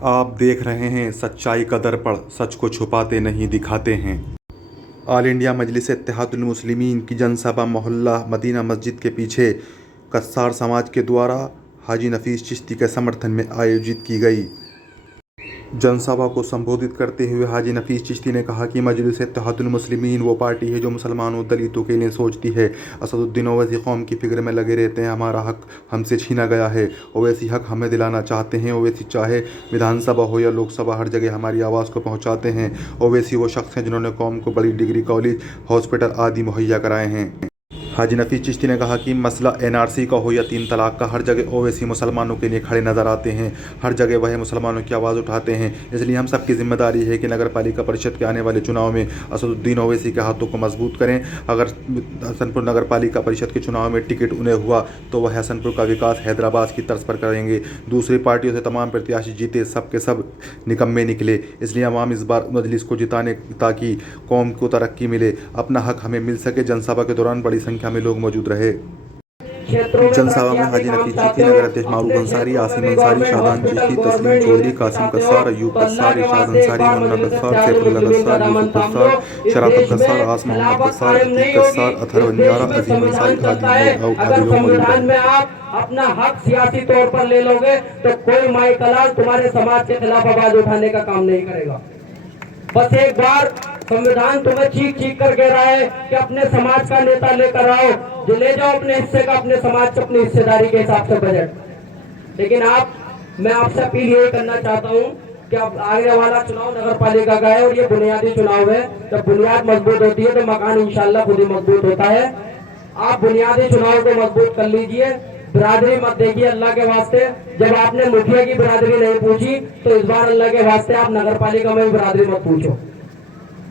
आप देख रहे हैं सच्चाई का दर्पण, सच को छुपाते नहीं दिखाते हैं। ऑल इंडिया मजलिस इत्तेहादुल मुस्लिमीन की जनसभा मोहल्ला मदीना मस्जिद के पीछे कस्सार समाज के द्वारा हाजी नफीस चिश्ती के समर्थन में आयोजित की गई। जनसभा को संबोधित करते हुए हाजी नफीस चिश्ती ने कहा कि मजलिस इत्तेहादुल मुस्लिमीन वो पार्टी है जो मुसलमानों दलितों के लिए सोचती है। असदुद्दीन ओवैसी कौम की फिक्र में लगे रहते हैं, हमारा हक हमसे छीना गया है। ओवैसी हक हमें दिलाना चाहते हैं। ओवैसी चाहे विधानसभा हो या लोकसभा, हर जगह हमारी आवाज़ को पहुँचाते हैं। ओवैसी वो शख्स हैं जिन्होंने कौम को बड़ी डिग्री कॉलेज, हॉस्पिटल आदि मुहैया कराए हैं। हाजी नफीस चिश्ती ने कहा कि मसला NRC का हो या 3 तलाक का, हर जगह ओवैसी मुसलमानों के लिए खड़े नज़र आते हैं। हर जगह वह मुसलमानों की आवाज़ उठाते हैं। इसलिए हम सबकी जिम्मेदारी है कि नगर पालिका परिषद के आने वाले चुनाव में असदुद्दीन ओवैसी के हाथों को मजबूत करें। अगर हसनपुर नगर पालिका परिषद के चुनाव में टिकट उन्हें हुआ तो वह हसनपुर का विकास हैदराबाद की तर्ज पर करेंगे। दूसरी पार्टियों से तमाम प्रत्याशी जीते, सब के सब निकम्मे निकले। इसलिए अवाम इस बार मजलिस को जिताने ताकि कौम को तरक्की मिले, अपना हक हमें मिल सके। जनसभा के दौरान बड़ी संख्या में लोग मौजूद रहे। जनसभा में हाजी नफीस चिश्ती, नगर अध्यक्ष मारूफ अंसारी, आसिम अंसारी, शादान चिश्ती, तस्लीम चौधरी, कासिम कस्सार, अयूब कस्सार, इरशाद अंसारी, मुन्ना कस्सार, सैफुल्लाह कस्सार, यूसुफ कस्सार, शराफत कस्सार, आस मोहम्मद कस्सार, अतीक कस्सार, अथर बंजारा, अजीम अंसारी आदि लोग मौजूद रहे। अपना हक सियासी तौर पर ले लोगे तो कोई माई कलाल तुम्हारे समाज के खिलाफ आवाज उठाने का काम नहीं करेगा। बस एक बार संविधान तुम्हें चीख चीख कर कह रहा है कि अपने समाज का नेता लेकर आओ, जो ले जाओ अपने हिस्से का, अपने समाज से अपनी हिस्सेदारी के हिसाब से बजट। लेकिन मैं आपसे अपील ये करना चाहता हूँ कि अब आगे वाला चुनाव नगर पालिका का है और ये बुनियादी चुनाव है। जब बुनियाद मजबूत होती है तो मकान इंशाल्लाह खुद ही मजबूत होता है। आप बुनियादी चुनाव को मजबूत कर लीजिए, बिरादरी मत देखिए अल्लाह के वास्ते। जब आपने मुखिया की बिरादरी नहीं पूछी तो इस बार अल्लाह के वास्ते आप नगर पालिका में बिरादरी मत पूछो।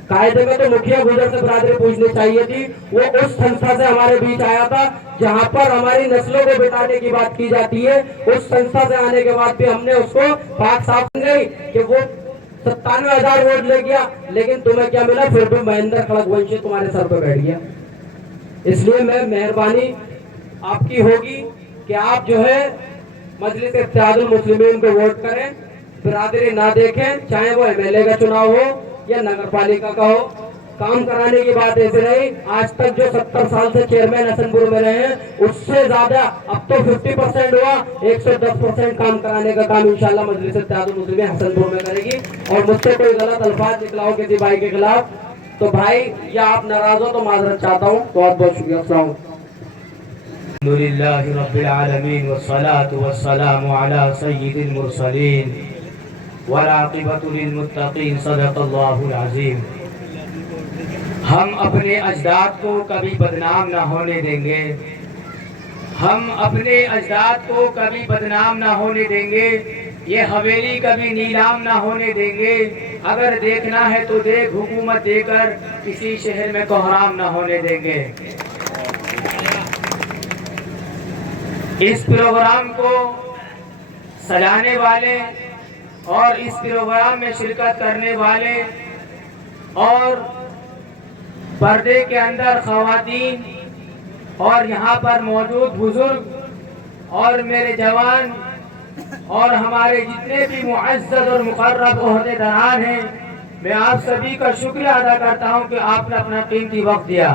कायदे में तो मुखिया गुजर से बिरादरी पूछनी चाहिए थी। वो उस संस्था से हमारे बीच आया था जहां पर हमारी नस्लों को बिताने की बात की जाती है। उस संस्था से आने के बाद भी हमने उसको पाक साफ गई कि वो 97,000 वोट ले गया, लेकिन तुम्हें क्या मिला? फिर भी महेंद्र खड़गवंशी तुम्हारे सर पर बैठ गया। इसलिए मैं मेहरबानी आपकी होगी कि आप जो है मजलिस इत्तेहादुल मुस्लिमीन को वोट करें, बिरादरी ना देखें, चाहे वो MLA का चुनाव हो या नगर पालिका का हो। काम कराने की बात ऐसे नहीं, आज तक जो 70 साल से चेयरमैन हसनपुर में रहे हैं उससे ज्यादा अब तो 50% हुआ, 110% काम कराने का काम इंशाल्लाह मजलिस इत्तेहादुल मुस्लिमीन हसनपुर में करेगी। और मुझसे कोई गलत अल्फाज निकला हो किसी भाई के खिलाफ तो भाई, या आप नाराज हो तो माजरत चाहता हूँ। बहुत बहुत शुक्रिया। अस्सलाम अल्हम्दुलिल्लाहि रब्बिल आलमीन वस्सलातु वस्सलामु अला सय्यिदिल मुरसलीन वल आक़िबतु लिल मुत्तक़ीन। सदक़ल्लाहुल अज़ीम। हम अपने अजदाद को कभी बदनाम ना होने देंगे। हम अपने अजदाद को कभी बदनाम ना होने देंगे। ये हवेली कभी नीलाम ना होने देंगे। अगर देखना है तो देख, हुकूमत देकर किसी शहर में कोहराम ना होने देंगे। इस प्रोग्राम को सजाने वाले और इस प्रोग्राम में शिरकत करने वाले और पर्दे के अंदर ख़वातीन और यहाँ पर मौजूद बुजुर्ग और मेरे जवान और हमारे जितने भी मुअज़्ज़ज़ और मुक़र्रब ओहदेदार हैं, मैं आप सभी का शुक्रिया अदा करता हूँ कि आपने अपना कीमती वक्त दिया।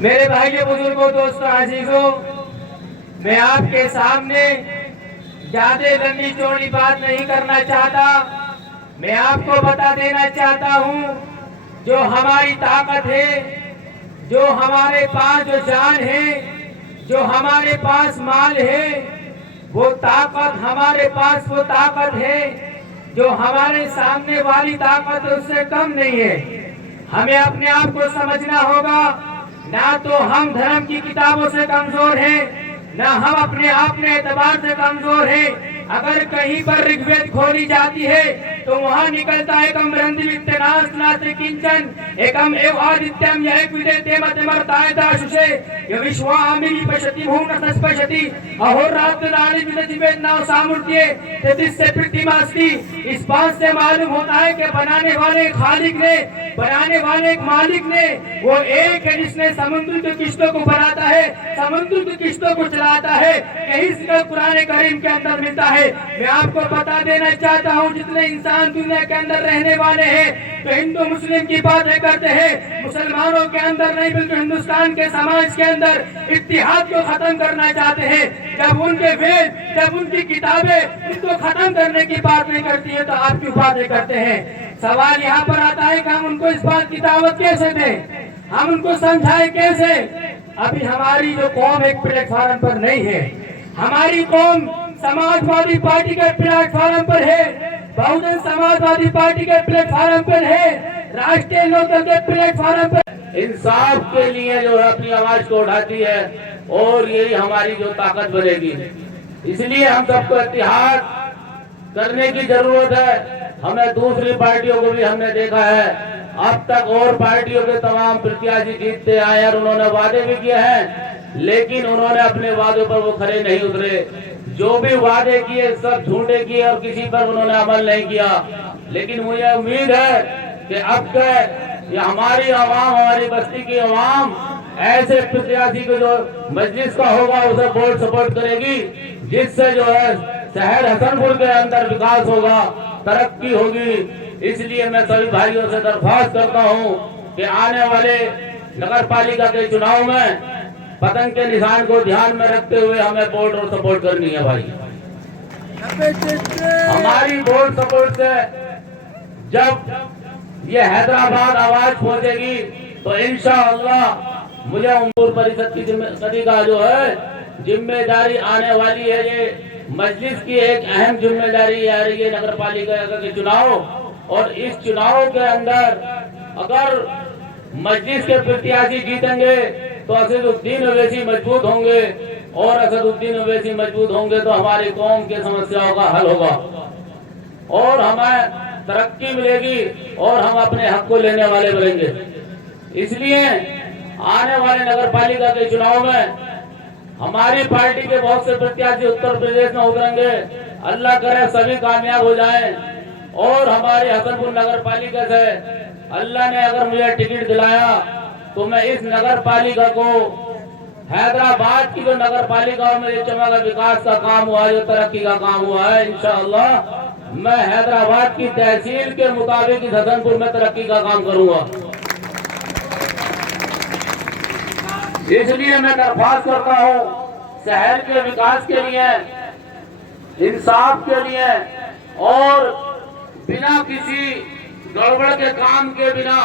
मेरे भाइयों, बुजुर्गों, दोस्तों, अजीजों, मैं आपके सामने ज्यादा लंबी चौड़ी बात नहीं करना चाहता। मैं आपको बता देना चाहता हूँ, जो हमारी ताकत है, जो हमारे पास जो जान है, जो हमारे पास माल है, वो ताकत हमारे पास वो ताकत है जो हमारे सामने वाली ताकत उससे कम नहीं है। हमें अपने आप को समझना होगा। ना तो हम धर्म की किताबों से कमजोर हैं, ना हम अपने आप में एतबार से कमजोर हैं। अगर कहीं पर ऋग्वेद खोली जाती है तो वहाँ निकलता है एकम रंदिवित्तनास नास्ति किंचन एकम एव आदित्यम यह विदेते मतमर्तायताशुषे य विश्वामिनी पश्यति भूमनसः पश्यति अहोरात्राणि विदतिवेदना सामूर्त्ये तदिस्य प्रतिमास्ति। इस बात से मालूम होता है कि बनाने वाले खालिक ने, बनाने वाले मालिक ने वो एक है जिसने समुद्र की किश्तों को बनाता है, समुद्र की किश्तों को चलाता है। यही सिर्फ कुरान करीम के अंदर मिलता है। मैं आपको बता देना चाहता हूँ, जितने इंसान दुनिया के अंदर रहने वाले हैं तो हिंदू मुस्लिम की बातें करते हैं, मुसलमानों के अंदर नहीं बल्कि हिंदुस्तान के समाज के अंदर इत्तेहाद को खत्म करना चाहते हैं। जब उनके वेद, जब उनकी किताबें इसको खत्म करने की बात नहीं करती है तो आप क्यों बातें करते हैं? सवाल यहाँ पर आता है कि हम उनको इस बात की दावत कैसे दें, हम उनको समझाएं कैसे? अभी हमारी जो कौम एक प्लेटफॉर्म पर नहीं है, हमारी कौम समाजवादी पार्टी के प्लेटफॉर्म पर है, बहुजन समाजवादी पार्टी के प्लेटफॉर्म पर है, राष्ट्रीय लोकदल के प्लेटफॉर्म पर इंसाफ के लिए जो है अपनी आवाज को उठाती है और यही हमारी जो ताकत बनेगी। इसलिए हम सबको इत्तेहाद करने की जरूरत है। हमें दूसरी पार्टियों को भी हमने देखा है, अब तक और पार्टियों के तमाम प्रत्याशी जीतते आए और उन्होंने वादे भी किए हैं, लेकिन उन्होंने अपने वादों पर वो खरे नहीं उतरे। जो भी वादे किए सब झूठे किए और किसी पर उन्होंने अमल नहीं किया। लेकिन मुझे उम्मीद है कि अब तक ये हमारी आवाम, हमारी बस्ती की आवाम ऐसे प्रत्याशी को जो मजलिस का होगा उसे वोट सपोर्ट करेगी, जिससे जो है शहर हसनपुर के अंदर विकास होगा, तरक्की होगी। इसलिए मैं सभी भाइयों से दरख्वास्त करता हूं कि आने वाले नगर पालिका के चुनाव में पतंग के निशान को ध्यान में रखते हुए हमें वोट और सपोर्ट करनी है। भाई हमारी वोट सपोर्ट से जब ये हैदराबाद आवाज पहुंचेगी तो इंशाअल्लाह मुझे उम्र परिषद की का जो है जिम्मेदारी आने वाली है। ये मजलिस की एक अहम जिम्मेदारी आ रही है नगर पालिका के चुनाव, और इस चुनाव के अंदर अगर मजलिस के प्रत्याशी जीतेंगे तो असदुद्दीन ओवैसी मजबूत होंगे, और असदुद्दीन ओवैसी मजबूत होंगे तो हमारी कौम की समस्याओं का हल होगा और हमें तरक्की मिलेगी और हम अपने हक को लेने वाले बनेंगे। इसलिए आने वाले नगर पालिका के चुनाव में हमारी पार्टी के बहुत से प्रत्याशी उत्तर प्रदेश में उतरेंगे। अल्लाह करे सभी कामयाब हो जाएं और हमारे हसनपुर नगर पालिका से अल्लाह ने अगर मुझे टिकट दिलाया तो मैं इस नगर पालिका को, हैदराबाद की जो नगर पालिकाओं में जो चमका विकास का काम हुआ है, जो तरक्की का काम हुआ है, इंशाअल्लाह मैं हैदराबाद की तहसील के मुताबिक इस हसनपुर में तरक्की का काम करूंगा। इसलिए मैं दरख्वास्त करता हूँ शहर के विकास के लिए, इंसाफ के लिए और बिना किसी गड़बड़ के काम के बिना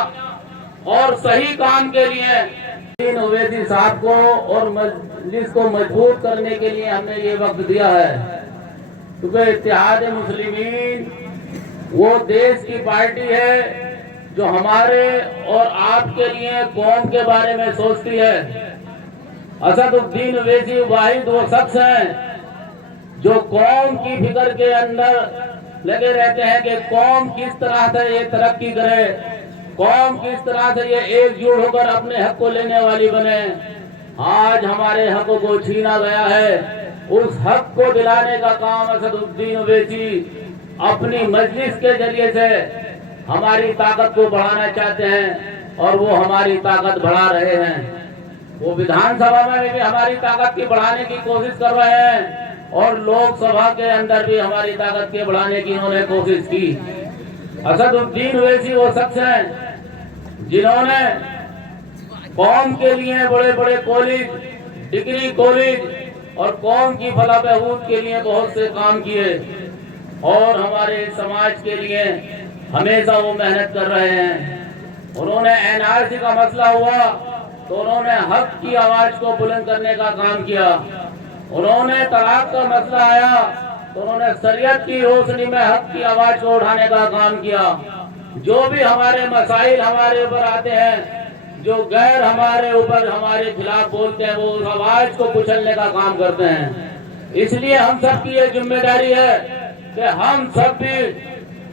और सही काम के लिए ओवैसी साहब को और मजलिस को मजबूत करने के लिए हमने ये वक्त दिया है, क्योंकि इत्तेहाद मुस्लिमीन वो देश की पार्टी है जो हमारे और आपके लिए कौम के बारे में सोचती है। असदुद्दीन ओवैसी वाहिद वो शख्स हैं जो कौम की फिक्र के अंदर लगे रहते हैं कि कौम किस तरह से ये तरक्की करे, कौम किस तरह से ये एकजुट होकर अपने हक को लेने वाली बने। आज हमारे हक को छीना गया है, उस हक को दिलाने का काम असदुद्दीन ओवैसी अपनी मजलिस के जरिए से हमारी ताकत को बढ़ाना चाहते हैं और वो हमारी ताकत बढ़ा रहे हैं। वो विधानसभा में भी हमारी ताकत की बढ़ाने की कोशिश कर रहे हैं और लोकसभा के अंदर भी हमारी ताकत के बढ़ाने की उन्होंने कोशिश की। असदुद्दीन ओवैसी वो शख्स हैं जिन्होंने कौम के लिए बड़े बड़े कॉलेज, डिग्री कॉलेज और कौम की फलाह बहबूद के लिए बहुत से काम किए और हमारे समाज के लिए हमेशा वो मेहनत कर रहे हैं। उन्होंने एनआरसी का मसला हुआ तो उन्होंने हक की आवाज को बुलंद करने का काम किया। उन्होंने तलाक का मसला आया तो उन्होंने शरीयत की रोशनी में हक की आवाज को उठाने का काम किया। जो भी हमारे मसाइल हमारे ऊपर आते हैं, जो गैर हमारे ऊपर हमारे खिलाफ बोलते हैं, वो उस आवाज को कुचलने का काम करते हैं। इसलिए हम सब की ये जिम्मेदारी है कि हम सब भी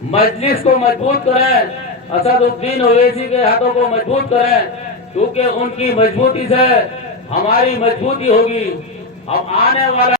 मजलिस को मजबूत करें, असदुद्दीन ओवैसी के हाथों को मजबूत करें, क्योंकि उनकी मजबूती से हमारी मजबूती होगी। अब आने वाला